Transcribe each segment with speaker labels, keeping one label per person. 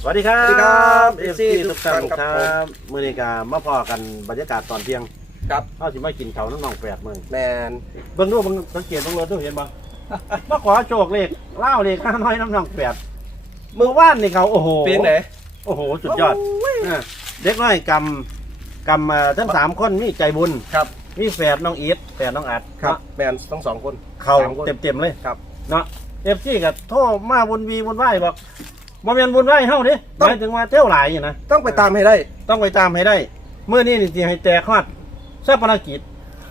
Speaker 1: สวัสดีครับ
Speaker 2: สวัสดีครับ
Speaker 1: เอฟซี
Speaker 2: FC
Speaker 1: ทุกท่าน
Speaker 2: ทุก
Speaker 1: ค
Speaker 2: ท่าน
Speaker 1: รั
Speaker 2: ครับ
Speaker 1: บมื้อนี้ก็มาพอกันบรรยากาศตอนเที่ยง
Speaker 2: ครับ
Speaker 1: เขาสิมากินเขาวน้องๆ8มื้อ
Speaker 2: แมน
Speaker 1: เบิ่งดูเบิ่งสังเกตเบิ่งรถดูเห็นบ่ มาขอโชคเลขเล่าเลข5น้อยน้องๆ8มื้อวานนี่เขาโอ้โห
Speaker 2: เปียงไหน
Speaker 1: โอ้โหสุดยอดเด็กน้อยกำทั้ง3คนมีใจบุญ
Speaker 2: ครับ
Speaker 1: มีแฝดน้องอีทแฝดน้องอัด
Speaker 2: ครับแมนทั้งสองคน
Speaker 1: เขา
Speaker 2: สามคน
Speaker 1: เต็มๆเลย
Speaker 2: ครับ
Speaker 1: เนาะ FC ก็โทรมาวนวีวนไหวบอกบ่แม่นวนไหวเฮาดิหมายถึงว่าเที่ยวหลายอยู่นะ
Speaker 2: ต้องไปตามให้ได้
Speaker 1: ต้องไปตามให้ได้ เมื่อนี้นี่สิให้แตกฮอดทรัพนกิจ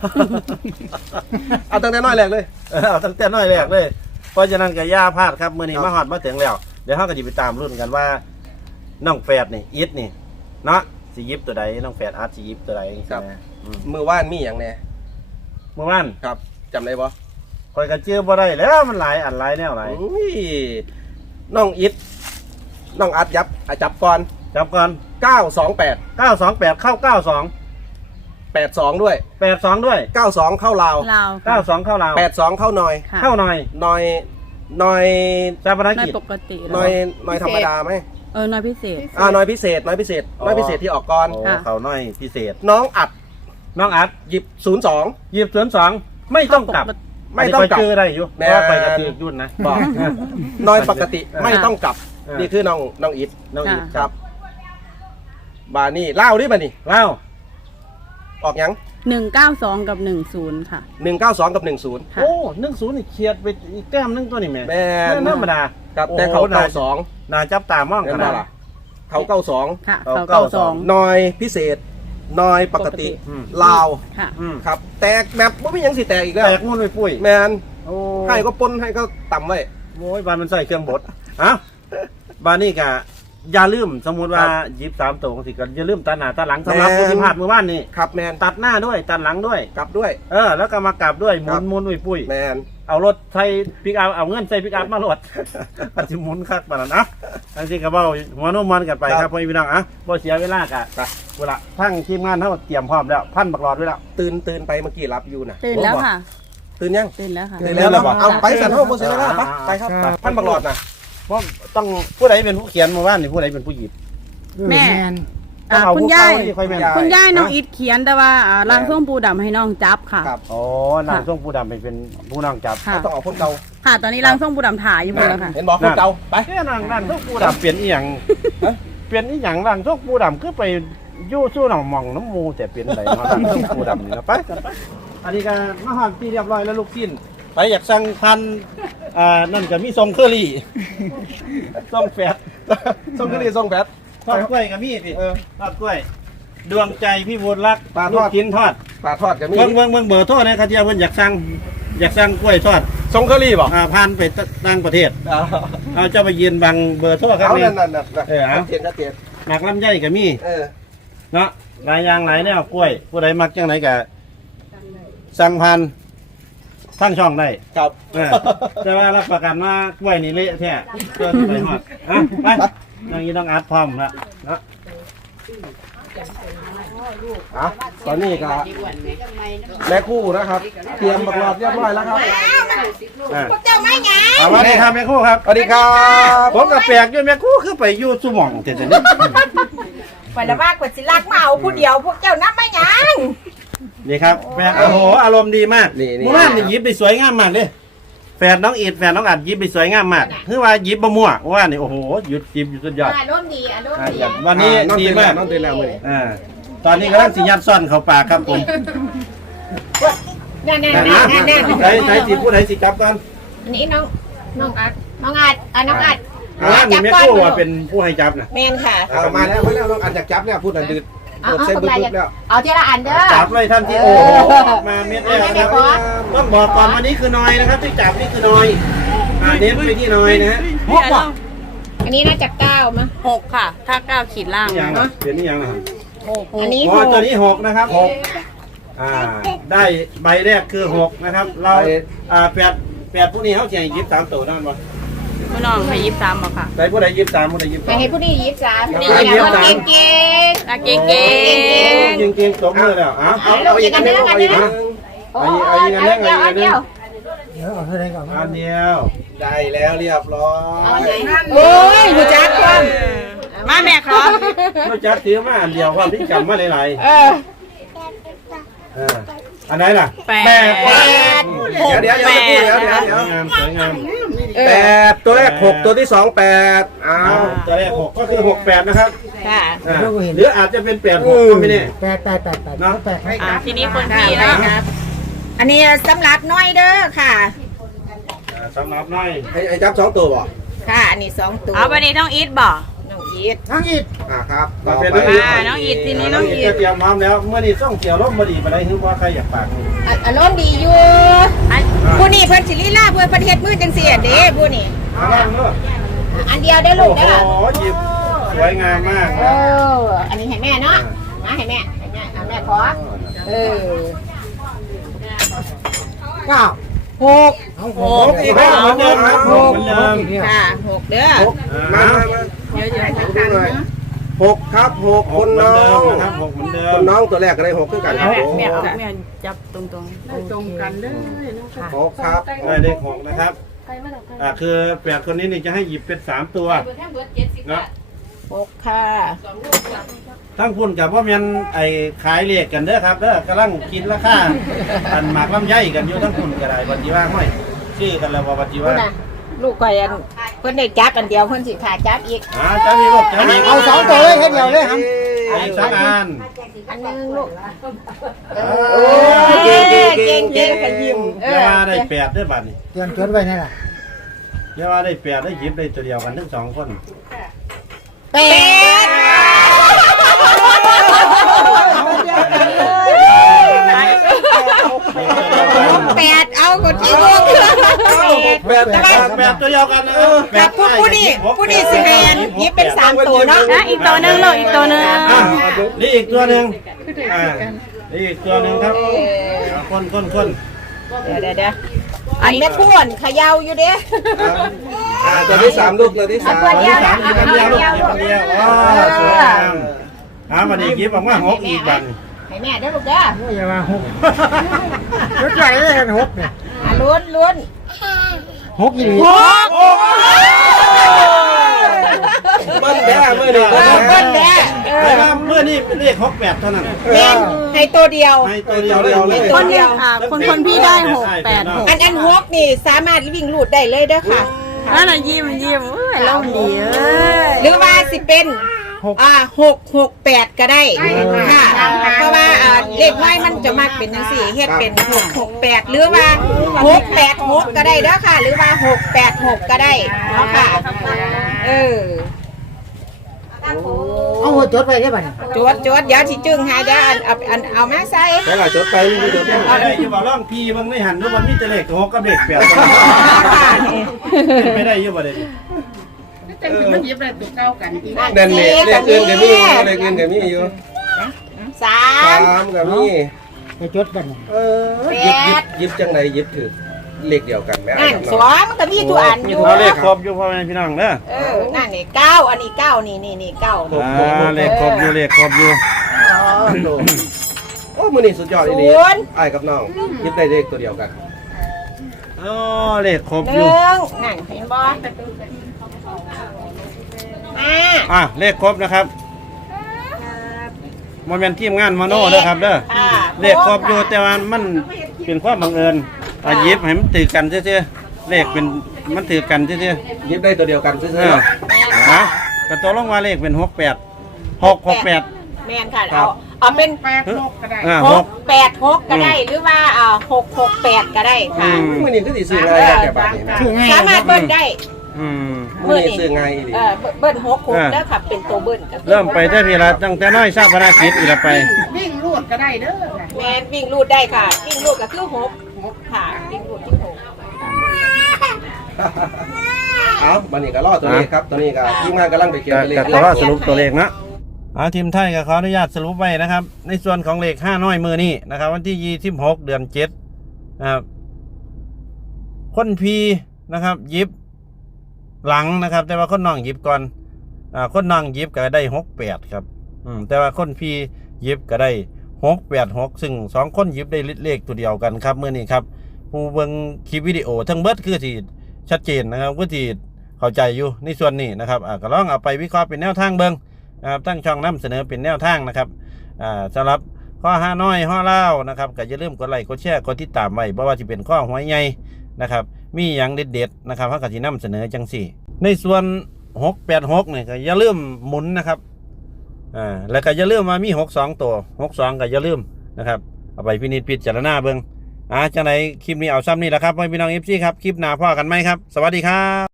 Speaker 2: เอาตั้งแต่น้อยแรกเลย
Speaker 1: เอาตั้งแต่น้อยแรกเลย เพราะฉะนั้นก็ย่าพลาดครับเมื่อนี้
Speaker 2: ครับ
Speaker 1: มาฮอดมาถึงแล้ว เดี๋ยวเฮาก็สิไปตามรุ่นกันว่าน้องแฝดนี่อีทนี่เนาะสิหยิบตัวใดน้องแฝดอาร์ตสิหยิบตัวใดใช่ไหม
Speaker 2: มือว่านมีอย่างแน่
Speaker 1: เมื่อวาน
Speaker 2: ครับจำได้ปะ
Speaker 1: คอยกันเชื่อบ่ได้แล้วมันหลายอันหลายแนวหลาย
Speaker 2: อุ้ยน้องอิดน้องอัดยับจับก่อน
Speaker 1: จับก่อน
Speaker 2: 928
Speaker 1: 928เข้า92
Speaker 2: 82ด้วย
Speaker 1: 82ด้วย
Speaker 2: 92เข้าลาว
Speaker 3: ลาว
Speaker 1: 92เข้าลาว
Speaker 2: 82เข้าหน่อย
Speaker 3: ค่ะ
Speaker 1: เข้าหน่อย
Speaker 2: หน่อยหน่อย
Speaker 1: ทรัพน
Speaker 3: น้อย
Speaker 1: กิจ
Speaker 3: ปกติ
Speaker 2: หน่อยหน่อยธรรมดาไหม
Speaker 3: น้อยพิเศษ
Speaker 2: หน่อยพิเศษหน่อยพิเศษหน่อยพิเศษที่ออกก่อน
Speaker 1: โอ้
Speaker 3: ค่ะ
Speaker 1: เขาหน่อยพิเศษ
Speaker 2: น้องอัด
Speaker 1: น้องอัด
Speaker 2: หยิบ02
Speaker 1: หยิบ02ไม่ต้องกลับ
Speaker 2: ไม่ต้องกลับ
Speaker 1: นนี้ข้ยเจอได้อยู่เพ
Speaker 2: แม่
Speaker 1: ราะว่าไปกระตือยุ่นนะ
Speaker 2: บอกน้อยปกติไม่ต้องกลับ
Speaker 1: อ่านี่
Speaker 2: นี่คือน้องอิด
Speaker 1: น้องอีก
Speaker 2: ครับ บานี่เล่าดิบานี่
Speaker 1: เล่า
Speaker 2: ออกยัง
Speaker 3: 192 กับ 10 ค่ะ
Speaker 2: 192 กับ 10
Speaker 3: ค่ะ
Speaker 1: โอ้10นี่เครียดไปอีกแต้มนึงตัวนี่แม่
Speaker 2: แม่น
Speaker 1: ธรรมดา
Speaker 2: ครับ
Speaker 1: โอ้โห
Speaker 2: แต่เขา
Speaker 1: น่า
Speaker 2: 92
Speaker 1: น่าจับตามอง
Speaker 2: เห็
Speaker 1: ข
Speaker 2: นไหม
Speaker 1: นาด
Speaker 2: ล่ะเขา
Speaker 3: ค่ะ
Speaker 1: เอา
Speaker 3: เขา
Speaker 1: 92
Speaker 2: 92น้อยพิเศษน้อยปกติ
Speaker 1: อืม
Speaker 2: ลาว
Speaker 3: ค่ะ
Speaker 1: อืม
Speaker 2: ครับ แตกแบบไม่มีหยังสิแตกอีกแล้ว
Speaker 1: แตกงุ่นไปปุ้ย
Speaker 2: แมน
Speaker 1: โอ้
Speaker 2: ให้ก็ปนให้ก็ต่ำไว้
Speaker 1: โอ้ยบานมันใส่เครื่องบดอ่ะบานนี่กะอย่าลืมสมมุติว่า
Speaker 2: ครับ
Speaker 1: หยิบ3ตัวสิก็อย่าลืมตัดหน้าตัดหลังสำหรับผู้ที่พลาดเมื่อวานนี่
Speaker 2: ครับแมน
Speaker 1: ตัดหน้าด้วยตัดหลังด้วย
Speaker 2: กลับด้วย
Speaker 1: แล้วก็มากลับด้วยหมุ
Speaker 2: ครั
Speaker 1: น
Speaker 2: บ
Speaker 1: หมุนไปปุ้ย
Speaker 2: แมน
Speaker 1: เอารถใส่ปิกอัพเอาเงินใส่ปิกอัพมาโหลด ปัจจุบันคักปานนั้นนะทั้งที่กระเบ้าหัวโน้มมันกันไปครับพ่อพี่น้องบ่เสียเวลากะ
Speaker 2: ไป
Speaker 1: เวลาทั้งทีมงานเฮาเตรียมพร้อมแล้วพันบักหลอดไว้แล้ว
Speaker 2: ตื่นไปเมื่อกี้รับอยู่นะ
Speaker 3: ตื่นแล้วค่ะ
Speaker 2: ตื่นยัง
Speaker 3: ตื่นแล้วค่ะ
Speaker 2: ตื่นแล้วเหรอเอาไปสันห้องบนเสร็จแล้ว
Speaker 1: อ่า
Speaker 2: ไปครับท่านบังหลอดนะ
Speaker 1: เพราะต้องผู้ใดเป็นผู้เขียนเมื่อวานนี่ผู้ใดเป็นผู้หยิบ
Speaker 3: แม่
Speaker 1: ต้องเอา
Speaker 3: คุณ
Speaker 1: ผู้
Speaker 3: ยา
Speaker 1: เก่าย ที่ค่อยแม่น
Speaker 3: คุณยายน้องอิดเขียนแต่ว่าร่างทรงปูดำให้น้องจับค่ะ
Speaker 2: ครับ
Speaker 1: อ๋อนางส่งผู้ดำเป็นผู้น้องจับ
Speaker 3: ค่ะ
Speaker 2: ต้องเอาคนเก่า
Speaker 3: ค่ะ ตอนนี้ร่างทรงปูดำถ่ายอยู่หมดแล้วค่ะ
Speaker 2: เห็นบอกคนเก่าไป
Speaker 1: แค่นางส่งผู้ดำเปลี่ยนอีหยังเปลี่ยนอีหยังนางส่งผู้ดำคือไปอยู่สู้หนองมองน้ำมูแต่เปลี่ยนไหนมานางส่งผู้ดำนี่นะไปกันไปอันนี้ก็มาหอมที่เรียบร้อยแล้วลูกชิ้นไปอยากสั่งพันนั่นก็มีทรงเคอรี่ทรงแฟด
Speaker 2: ส่งกะหรี่ส่งแพท
Speaker 1: ทอดกล้วยก็มีพี่ทอดกล้วย ดวงใจพี่บุญรัก
Speaker 2: ปลาทอด
Speaker 1: ลูกชิ้นทอด
Speaker 2: ปลาทอดกับมี
Speaker 1: เบิ่งเบอร์โทรนะครับที่เพิ่นอยากสั่งกล้วยทอด
Speaker 2: ส่งกะหรี่บอก
Speaker 1: ผ่านไปต่างประเทศเอาเจ้าไปยืนบังเบอร์โทรครับ
Speaker 2: เอา
Speaker 1: นี่
Speaker 2: นั่นชัดเจนชัดเจน
Speaker 1: หมักลำไยก็มี
Speaker 2: เ
Speaker 1: เนาะหลายอย่างหลายแนวกล้วย ผู้ใดมักจังไหนก็สั่งผ่านทั้งช่องได้
Speaker 2: ครับ
Speaker 1: แต่ว่ารับประกันว่ากล้วยนี่เละแท้เกินไปหอดไปน้องนี้ต้องอัดพร้อมละเนาะ
Speaker 2: ตอนนี้ก็แม่คู่นะครับ เตรียมบักหลอดเรียบร้อยแล้วครับ
Speaker 4: พวกเจ้าไม่หยา
Speaker 1: สวัสดีครับแม่ครู่ครับ
Speaker 2: สวัสดีครับ
Speaker 1: ผมกับแปลกอยู่แม่ครู่คือไปอยู่สุหม่องแต่นี่
Speaker 4: ไปละว่ากว่าสิลักมาเอาผู้เดียวพวกเจ้านับไม่หยัง
Speaker 1: นี่ครับแปลกโอ้โหอารมณ์ดีมาก
Speaker 2: นี่
Speaker 1: เมื่อวานนี่หยิบไปสวยงามมากเลยแฟนน้องอีดแฟนน้องอัดหยิบไปสวยงามมากคือว่าหยิบบ่มั่วว่านี่โอ้โหหยิบสุดยอด
Speaker 4: อารมณ์ดีอารมณ์ดี
Speaker 1: วันนี้ดีมาก
Speaker 2: น้องตื่นแล้วมือ
Speaker 1: ตอนนี้กำลังสิยัดซ่อนเข้าปากครับผม
Speaker 4: นั่น
Speaker 1: ใช้สิผู้ใดสิจับก่อน
Speaker 4: อันนี้น้องอัดน้องอัด
Speaker 1: นี่แม่ครู่ว่าเป็นผู้ให้จับนะ
Speaker 4: แมนค่ะ
Speaker 2: มาแล้วน้องอันจากจับเนี่ยพูดอันดืด
Speaker 4: เอา
Speaker 2: เปิด
Speaker 4: เอา
Speaker 2: เส้น
Speaker 4: คน
Speaker 2: บึ้
Speaker 4: ละ
Speaker 2: บแล้ว
Speaker 4: เอาทีละอันเด้อ
Speaker 1: จับเลยท่านที่โอ้โหมาเม็ดแรกนะครับต้องบอกก่อนวันนี้คือน้อยนะครับที่จับนี่คือน้อยเน้นไปที่น้อยนะฮะ
Speaker 3: หกว่ะ
Speaker 4: อันนี้น่าจะ9มั้ย
Speaker 3: 6ค่ะ ถ้า9ขีดล่าง
Speaker 1: นี่ยังนะเปลี่ยนนี่ยังนะครับ
Speaker 4: อันนี้
Speaker 1: อ๋อตัวนี้6นะครับได้ใบแรกคือ6นะครับเราแปดผู้นี้เขาเสียงยิบ3ตัวนั่นบ่
Speaker 3: พี่น้องให้ยิบ3บ่ค่ะ
Speaker 1: ใส่ผู้ใดยิบ3ผู้ใดยิบ
Speaker 4: ให้ผู้นี้23
Speaker 1: 2
Speaker 4: นี่อย่างคนเก่ง
Speaker 3: ตาเก่ง
Speaker 1: จริงๆตบมือแล้ว
Speaker 4: เอาอีกอันนึงอันเดียว
Speaker 1: อันเดียว
Speaker 4: อันเดียว
Speaker 1: อันเดียว
Speaker 2: ได้แล้วเรียบร้อย
Speaker 4: โอ้ยหูจักความ
Speaker 3: มาแม่ขอ
Speaker 1: รู้จักถือมาอันเดียวความที่จำมาหลาย
Speaker 4: เออ
Speaker 1: ๆอันไหนล่ะ
Speaker 3: แปด
Speaker 2: เดี๋ยว
Speaker 1: สวยงามสวยงาม
Speaker 2: 8ตัวแรก6ตัวที่2 8อ้า
Speaker 1: เอา
Speaker 2: ว
Speaker 1: ตัวแรก6ก็คือ68นะครับ
Speaker 4: ค่ะ
Speaker 1: หรืออาจจะเป็น86ก็ไม่แน่
Speaker 5: แปด
Speaker 1: เนาะ
Speaker 3: ทีนี้คนพี่แล้ว
Speaker 4: อันนี้สำหรับน้อยเด้อค่ะ
Speaker 1: สำหรับน้อย
Speaker 2: ให้จับ2ตัวบ่
Speaker 4: ค่ะอันนี้2ตัว
Speaker 3: เอาวันนี้ต้องอีทบ่
Speaker 4: น้องอีท
Speaker 5: ทั้งอีก
Speaker 2: ครับ
Speaker 1: มาเป็น
Speaker 2: ต่อไป
Speaker 3: น้องอีททีนี้น้องอีท
Speaker 1: เตรียมพร้อมแล้วเมื่อนี้ส่งเกี่ยวร่มบดีไปได้คือว่าใครอยากฝาก
Speaker 4: อารมณ์ดีอยู่ผู้นี่เพิ่นสิลีลาเพิ่นประเทศมือจังซี่เด้ผู้นี่
Speaker 1: มาบ้างเนอะ
Speaker 4: อันเดียวได้อลู
Speaker 1: โอ้
Speaker 4: ก
Speaker 1: โห
Speaker 4: เด้อ
Speaker 1: หยิบสวยงามมาก
Speaker 4: เอ
Speaker 1: นะ
Speaker 4: ออันนี้ให้แม่เนาะมาให้แม่เอาแม่ขอเออ
Speaker 5: เก้า
Speaker 4: 6
Speaker 5: เอา
Speaker 3: ห
Speaker 5: ห
Speaker 3: ก
Speaker 5: ก
Speaker 1: อีกแล้วเหมือนเดิมครับเหมือนเดิม
Speaker 4: ค่ะ6เด้อ
Speaker 2: มา
Speaker 3: เดี๋ยว
Speaker 2: ดูหน่อย6ครับ6คนน้อง
Speaker 1: นะครับ6เหมือนเดิม
Speaker 2: คนน้องตัวแรกก็ได้6คือกันครับ
Speaker 3: แม่เอาแม่จับตรงตรง
Speaker 2: 6ครับ
Speaker 1: ได้เลข6นะครับคือ8คนนี้นี่จะให้หยิบเป็น3ตัวนะ
Speaker 4: 6ค่ะ
Speaker 1: ทั้งคุณกับพ่อแม่นไอ้ขายเลขกันเด้อครับเด้อกำลังคิดราคาอันหมากลำไยกันอยู่ทั้งคุณก็ได้บัญชีว่าห้อยชื่อกันแล้วว่าบัญชี
Speaker 4: พุ่
Speaker 1: ว่าน
Speaker 4: น่ะลูกข่อยอันเพิ่นได้จับอันเดียวเพิ่นสิขาจับอีก
Speaker 1: จะมีลูกจะมี
Speaker 5: เอาสองตัวเลยแค่เดียวเลยครับ
Speaker 1: อีก2อัน
Speaker 4: อันหนึงลูก
Speaker 2: โอ้เก่งเก่งเก่ง
Speaker 4: เก่งขยิ้ม
Speaker 1: เดี๋ยวว่าได้8ด้วยบัดนี้
Speaker 5: เตรียมจดไว้นี่แหละ
Speaker 1: เดี๋ยวว่าได้8ได้หยิบได้ตัวเดียวกันทั้ง2คน
Speaker 4: 8 8เอากดที่วง
Speaker 1: 8ตัวเดียวกันนะ
Speaker 4: กับผู้นี่สิแม่นยิบเป็น3ตัวเนาะ
Speaker 3: นะอีกตัวนึงลูกอีกตัวนึง
Speaker 1: นี่อีกตัวหนึ่งนี่อีกตัวหนึ่งครับคน
Speaker 4: เดี๋ยวอันแม่พ่วนเขย่าอยู่เด้
Speaker 2: ตัวที่3ลูกตัวที่3
Speaker 4: ตัวเดียว
Speaker 1: 3ตัวเดียวลูกตัวเดียวว้าวสวยงามมาดีกิฟต์บอกว่า6อีกบัน
Speaker 4: ให้แม่เด้อลูกเด้อ
Speaker 5: อย่ามาหกจดไว้เลยกันหกเนี่ย
Speaker 4: ลุ้น
Speaker 5: หกอีก
Speaker 4: 6
Speaker 2: เบิ้ลแด้เมื่อนี้
Speaker 4: เบิ้ลแด้
Speaker 1: เมื่อนี่เป็นเลข68เท่านั้น
Speaker 4: แม่นให้ตัวเดียว
Speaker 1: ให้ตัวเดียวเลย
Speaker 3: คนนี้คนพี่ได้686
Speaker 4: อัน6นี่สามารถวิ่งลูดได้เลยเด้อค่ะ
Speaker 3: นั่นน่ะยิ้มเอ้ยเราดีเอ้ย
Speaker 4: หรือว่าสิเป็น668ก็ได้ค่ะเพราะว่าเลขไม้มันจะมักเป็นจังซี่เฮ็ดเป็น668หรือว่า686ก็ได้เด้อค่ะ หรือว่า686ก็ได้เนาะค่ะ
Speaker 5: เอาหัวจดไว้ได้ป่ะ
Speaker 4: จวดเดี๋ยวสิจึงหาเดี๋ยวเอามาใส่
Speaker 2: แล้วก็จดไปนี่จดไป
Speaker 1: ได้อยู่บ่ร่องพีบางในหันด้วยมันมีแต่เลข6กับเลข8ไม่ได้อยู่บ่เด็ด
Speaker 2: เด่นนี่เลขอื่นก็มีเลขอื่นก็มีอยู่
Speaker 4: 3
Speaker 2: ก็มี
Speaker 5: ไปจดไว้
Speaker 2: ยิบจังไหนยิบถือเลขเดียวกันไหม
Speaker 4: นั่น2มันก็มีตัวอันอยู่
Speaker 1: เราเลขครบอยู่พ่อแม่พี่น้องเด้อ
Speaker 4: นั่นนี่9อันนี้9นี่9
Speaker 1: เลขครบอยู่
Speaker 2: โอ้มือนี่สุดยอดเลยไอ้กับน้องยิบได้เลขตัวเดียวกัน
Speaker 1: อ๋อเลขครบ
Speaker 4: 1
Speaker 1: อยู่
Speaker 4: นั่นเห็นบ่
Speaker 1: เลขครบนะครับโมเมนต์ทีมงานมโนเด้อครับเด้อเลขครบอยู่แต่ว่ามันเป็นความบังเอิญหยิบให้มันถือกันเซื่อๆเลขเป็นมันถือกันเซื่อ
Speaker 2: ยิบได้ตัวเดียวกันซื้อ
Speaker 1: ๆนะกระตัวลงมาเลขเป็น668 668
Speaker 4: แม่นค่ะเอาเป็น
Speaker 1: 6
Speaker 4: 686ก็ได้หรือว่า668ก็ได้ค่ะ
Speaker 2: มือนี่ก็สิซื้อง่ายแต่บาทนี้นะ
Speaker 4: สามารถเบิ้ลได้
Speaker 2: มือนี่ซื้อง่ายดี
Speaker 4: เบิ้ล66แล้วค่ะเป็นตัวเบิ้ล
Speaker 1: เริ่มไปได้ทีละตั้งแต่น้อยทราบพนักกิจอีกแล้วไป
Speaker 4: วิ่งรูดก็ได้เด้อแม่นวิ่งรูดได้ค่ะวิ่งรูดก็คือ6ค่ะวิ่งรูดที่6
Speaker 2: เอามันนี่ก็รอตัวนี้ครับตัวนี้ก็ทีมงานกำลังไปเขียนตัวเลข
Speaker 1: แต่ว่าสรุปตัวเลขนะทีมไทยก็ขออนุญาตสรุปไว้นะครับในส่วนของเลข5น้อยมือนี้นะครับวันที่26เดือน7นะครับคนพีนะครับยิบหลังนะครับแต่ว่าคนน้องยิบก่อนคนน้องยิบก็ได้68ครับแต่ว่าคนพียิบก็ได้686ซึ่ง2คนยิบได้เลขตัวเดียวกันครับมื้อนี้ครับผู้เบิ่งคลิปวิดีโอทั้งเบิดคือที่ชัดเจนนะครับก็ที่เข้าใจอยู่ในส่วนนี้นะครับก็ลองเอาไปวิเคราะห์เป็นแนวทางเบิ่งนะครับตั้งช่องนำเสนอเป็นแนวทางนะครับสำหรับข้อ5น้อยข้อเล่านะครับก็อย่าลืมกดไลค์กดแชร์กดติดตามไว้เพราะว่าจะเป็นข้อหวยใหญ่นะครับมีอย่างเด็ดๆนะครับเขาก็จะนำเสนอจังสี่ในส่วน686เนี่ยก็อย่าลืมหมุนนะครับแล้วก็อย่าลืมมามี62ตัว62ก็อย่าลืมนะครับเอาไปพินิจพิจารณาเบิ่งจังไหนคลิปนี้เอาซ้ำนี่แหละครับพี่น้อง FC ครับคลิปหน้าพ่อกันไหมครับสวัสดีครับ